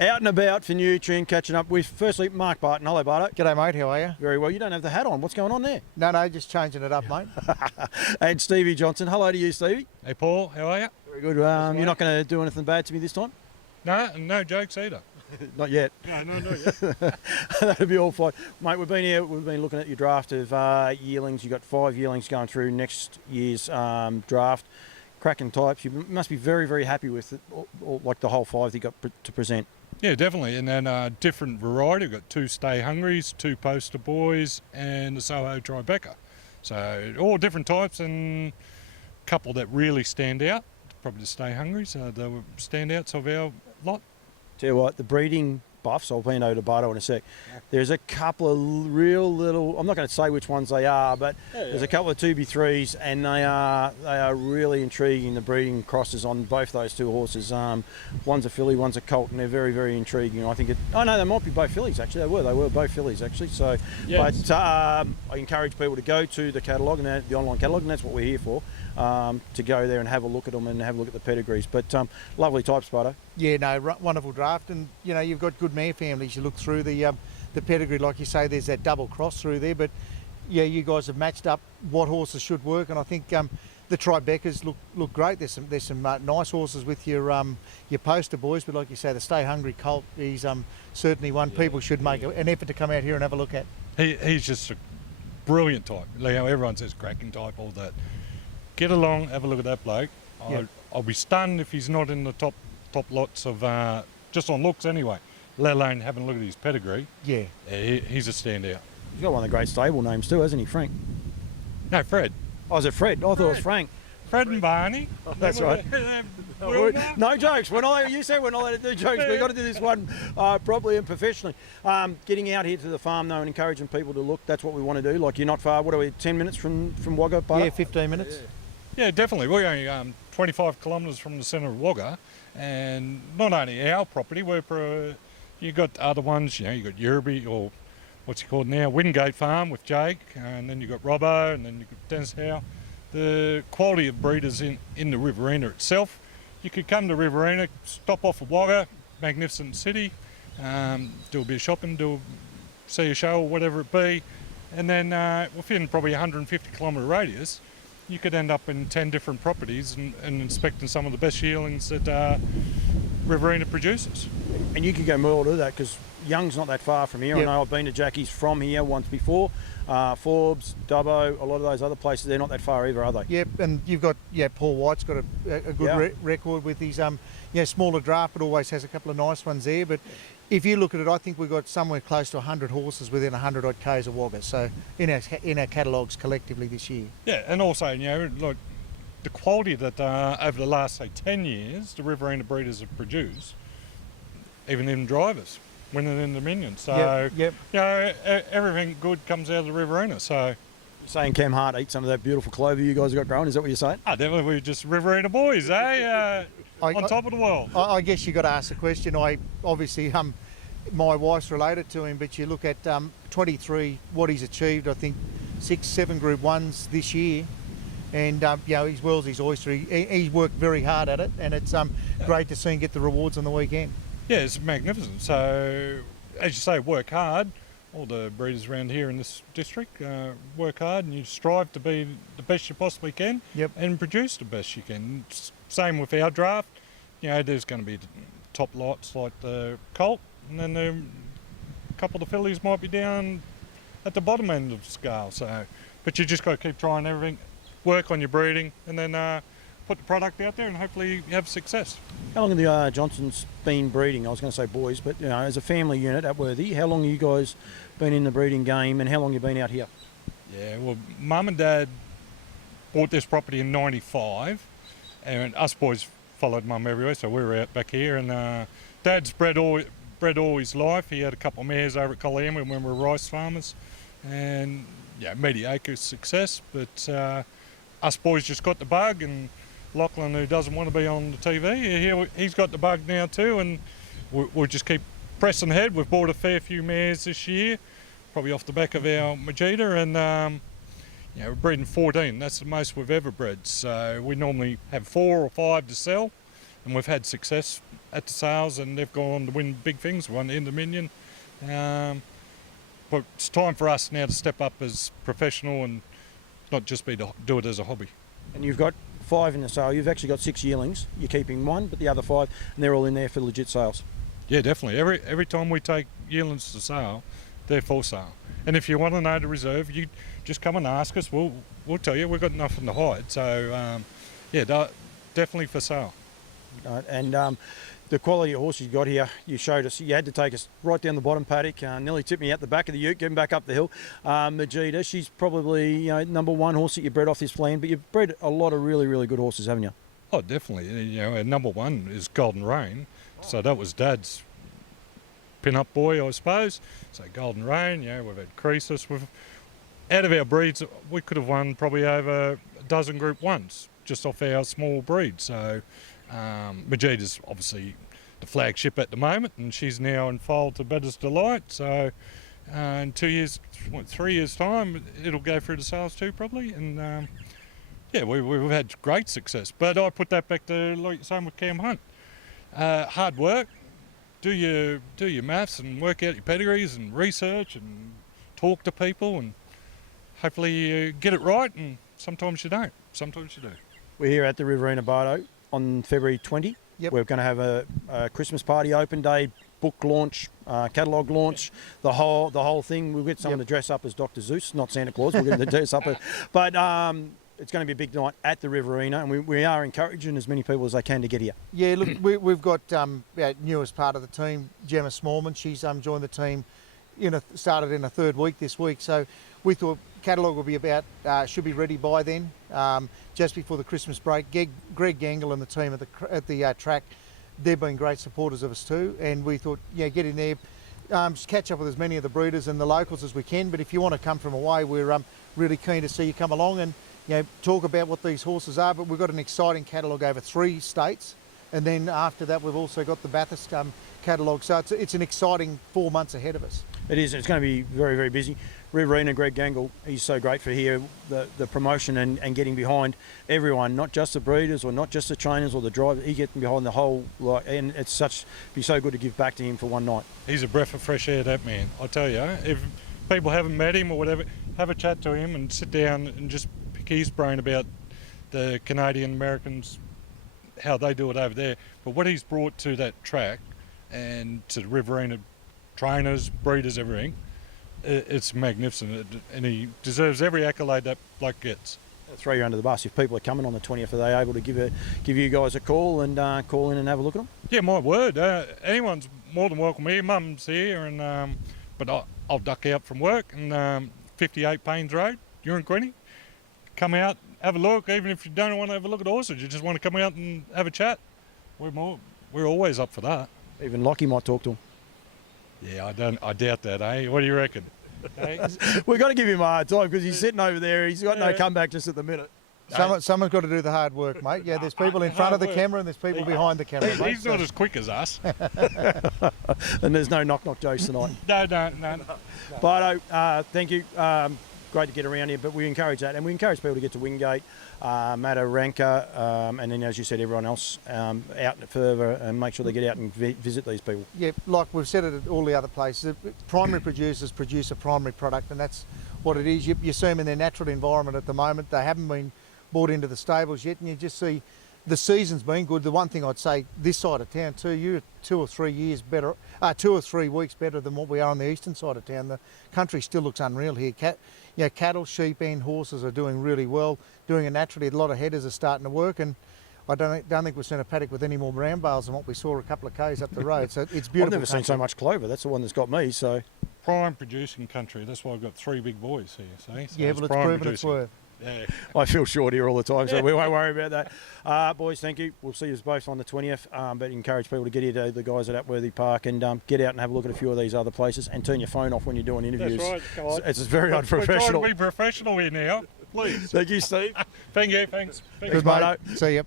Out and about for Nutrien, catching up with, firstly, Mark Barton. Hello, Barto. G'day, mate. How are you? Very well. You don't have the hat on. What's going on there? No, just changing it up, mate. And Stevie Johnson. Hello to you, Stevie. Hey, Paul. How are you? Very good. You're not going to do anything bad to me this time? No jokes either. Not yet. No, not yet. That'll be all fine. Mate, we've been here, we've been looking at your draft of yearlings. You've got 5 yearlings going through next year's draft. Cracking types. You must be very, very happy with it, like the whole 5 that you got to present. Yeah, definitely. And then different variety. We've got 2 Stay Hungries, 2 Poster Boys, and the Soho Tribeca. So all different types, and a couple that really stand out. Probably the Stay Hungries, the standouts of our lot. Tell you what, the breeding buffs, I'll bring over to Barto in a sec. There's a couple of real little, I'm not going to say which ones they are, but there's a couple of 2B3s, and they are really intriguing, the breeding crosses on both those 2 horses. One's a filly, one's a colt, and they're very, very intriguing. I think they might be both fillies actually. They were both fillies actually. So, yes. But I encourage people to go to the catalogue and the online catalogue, and that's what we're here for. To go there and have a look at them and have a look at the pedigrees. But lovely types, Barto. Yeah, no, wonderful draft, and you've got good mare families. You look through the pedigree, like you say, there's that double cross through there. But yeah, you guys have matched up what horses should work, and I think the Tribecas look great. There's some nice horses with your Poster Boys, but like you say, the Stay Hungry colt, he's certainly one people should make an effort to come out here and have a look at. He's just a brilliant type. Leo, everyone says cracking type, all that. Get along, have a look at that bloke. I'll be stunned if he's not in the top lots of, just on looks anyway, let alone having a look at his pedigree. Yeah. He's a standout. He's got one of the great stable names too, hasn't he, Frank? No, Fred. Oh, is it Fred? I thought it was Frank. Fred and Barney. Oh, that's right. No jokes. You said we're not allowed to do jokes. We've got to do this one properly and professionally. Getting out here to the farm though and encouraging people to look, that's what we want to do. Like, you're not far, what are we, 10 minutes from Wagga? Yeah, 15 minutes. Yeah, definitely. We're only 25 kilometres from the centre of Wagga, and not only our property, you've got other ones, you've got Yerby, or what's it called now, Wingate Farm with Jake, and then you've got Robbo, and then you've got Dennis Howe. The quality of breeders in the Riverina itself. You could come to Riverina, stop off at Wagga, magnificent city, do a bit of shopping, see a show or whatever it be, and then within probably 150 kilometre radius, you could end up in 10 different properties and inspecting some of the best yearlings that Riverina produces. And you could go more to that, because Young's not that far from here. Yep. I know I've been to Jackie's from here once before. Forbes, Dubbo, a lot of those other places, they're not that far either, are they? Yep, and you've got, Paul White's got a good record with his smaller draft, but always has a couple of nice ones there. But if you look at it, I think we've got somewhere close to 100 horses within 100 odd Ks of Wagga, so in our catalogues collectively this year. Yeah, and also, like the quality that over the last, say, 10 years, the Riverina breeders have produced, even in drivers, winning in the Dominion. So, everything good comes out of the Riverina. So, you're saying Cam Hart eat some of that beautiful clover you guys have got growing, is that what you're saying? Definitely, we're just Riverina boys, eh? On top of the world. I guess you've got to ask the question. Obviously, my wife's related to him, but you look at 23, what he's achieved, I think 6-7 Group 1s this year. And, his world's his oyster. He's worked very hard at it, and it's great to see him get the rewards on the weekend. Yeah, it's magnificent. So, as you say, work hard. All the breeders around here in this district work hard, and you strive to be the best you possibly can and produce the best you can. Same with our draft. There's going to be top lots like the colt, and then a couple of the fillies might be down at the bottom end of the scale. So, but you just got to keep trying everything, work on your breeding, and then put the product out there and hopefully you have success. How long have the Johnsons been breeding? I was going to say boys, but as a family unit at Atworthy, how long have you guys been in the breeding game, and how long have you been out here? Yeah, well, Mum and Dad bought this property in '95, and us boys followed Mum everywhere, so we were out back here. And Dad's bred all his life. He had a couple of mares over at Colliam when we were rice farmers, and mediocre success. But us boys just got the bug, and Lachlan, who doesn't want to be on the TV, he's got the bug now too, and we'll just keep pressing ahead. We've bought a fair few mares this year, probably off the back of our Majida, and we're breeding 14. That's the most we've ever bred. So we normally have 4 or 5 to sell, and we've had success at the sales, and they've gone on to win big things, won the Dominion. But it's time for us now to step up as professional and not just do it as a hobby. And you've got 5 in the sale. You've actually got 6 yearlings. You're keeping 1, but the other 5, and they're all in there for legit sales. Yeah, definitely. Every time we take yearlings to sale, they're for sale. And if you want to know the reserve, you just come and ask us. We'll tell you. We've got nothing to hide. So yeah, definitely for sale. And the quality of horses you got here, you showed us. You had to take us right down the bottom paddock. Nearly tipped me out the back of the ute, getting back up the hill. Majida, she's probably number 1 horse that you bred off this plan, but you've bred a lot of really, really good horses, haven't you? Oh, definitely. Our number 1 is Golden Rain. So that was Dad's pin-up boy, I suppose. So Golden Rain, we've had Croesus. Out of our breeds, we could have won probably over a dozen Group 1s just off our small breed. So Majida's obviously the flagship at the moment, and she's now in foal to Bettor's Delight. So in 3 years' time, it'll go through the sales too, probably. And we've had great success. But I put that back to like you're saying with Cam Hunt. Hard work, do your maths and work out your pedigrees and research and talk to people, and hopefully you get it right, and sometimes you don't. Sometimes you do. We're here at the Riverina Bardo on February 20. Yep. We're going to have a Christmas party, open day, book launch, catalogue launch, the whole thing. We'll get someone to dress up as Dr. Zeus, not Santa Claus. We're going to dress up, but it's going to be a big night at the Riverina, and we are encouraging as many people as they can to get here. Yeah, look, we've got our newest part of the team, Gemma Smallman. She's joined the team, started in a 3rd week this week. So we thought catalogue will be should be ready by then, just before the Christmas break. Greg Gangle and the team at the track, they've been great supporters of us too, and we thought, get in there, just catch up with as many of the breeders and the locals as we can. But if you want to come from away, we're really keen to see you come along and talk about what these horses are. But we've got an exciting catalogue over 3 states, and then after that we've also got the Bathurst catalogue. So it's an exciting 4 months ahead of us. It is. It's going to be very, very busy. Riverina, Greg Gangle, he's so great for here, the promotion and getting behind everyone, not just the breeders or not just the trainers or the drivers. He gets behind the whole lot, and it's be so good to give back to him for one night. He's a breath of fresh air, that man. I tell you, if people haven't met him or whatever, have a chat to him and sit down and just pick his brain about the Canadian Americans, how they do it over there. But what he's brought to that track and to the Riverina trainers, breeders, everything, it's magnificent, and he deserves every accolade that bloke gets. I'll throw you under the bus. If people are coming on the 20th, are they able to give you guys a call and call in and have a look at them? Yeah, my word. Anyone's more than welcome here. Mum's here, and but I'll duck out from work, and 58 Paynes Road, Yearling. Come out, have a look. Even if you don't want to have a look at horses, you just want to come out and have a chat. We're always up for that. Even Lockie might talk to him. Yeah, I doubt that, eh? What do you reckon? We've got to give him a hard time because he's sitting over there. He's got no comeback just at the minute. Someone's got to do the hard work, mate. Yeah, there's people in front of the camera and there's people behind the camera. He's not as quick as us. And there's no knock-knock jokes tonight. No. But thank you. Great to get around here, but we encourage that, and we encourage people to get to Wingate, Matta, Ranker, and then, as you said, everyone else out further, and make sure they get out and visit these people. Yeah, like we've said it at all the other places, primary producers produce a primary product, and that's what it is. You see them in their natural environment at the moment. They haven't been brought into the stables yet, and you just see the season's been good. The one thing I'd say this side of town too, you're 2 or 3 years better, 2 or 3 weeks better than what we are on the eastern side of town. The country still looks unreal here. Cattle, sheep and horses are doing really well, doing it naturally. A lot of headers are starting to work, and I don't think we've seen a paddock with any more brown bales than what we saw a couple of k's up the road. So it's beautiful. I've never seen so much clover. That's the one that's got me. So prime producing country. That's why I've got 3 big boys here. See? So yeah, well, it's proven its worth. Yeah. I feel short here all the time, so we won't worry about that. Boys, thank you. We'll see you both on the 20th, but encourage people to get here to the guys at Atworthy Park and get out and have a look at a few of these other places and turn your phone off when you're doing interviews. That's right. Come on. It's very unprofessional. We're trying to be professional here now. Please. Thank you, Steve. Thank you. Thanks. Good, mate. See you.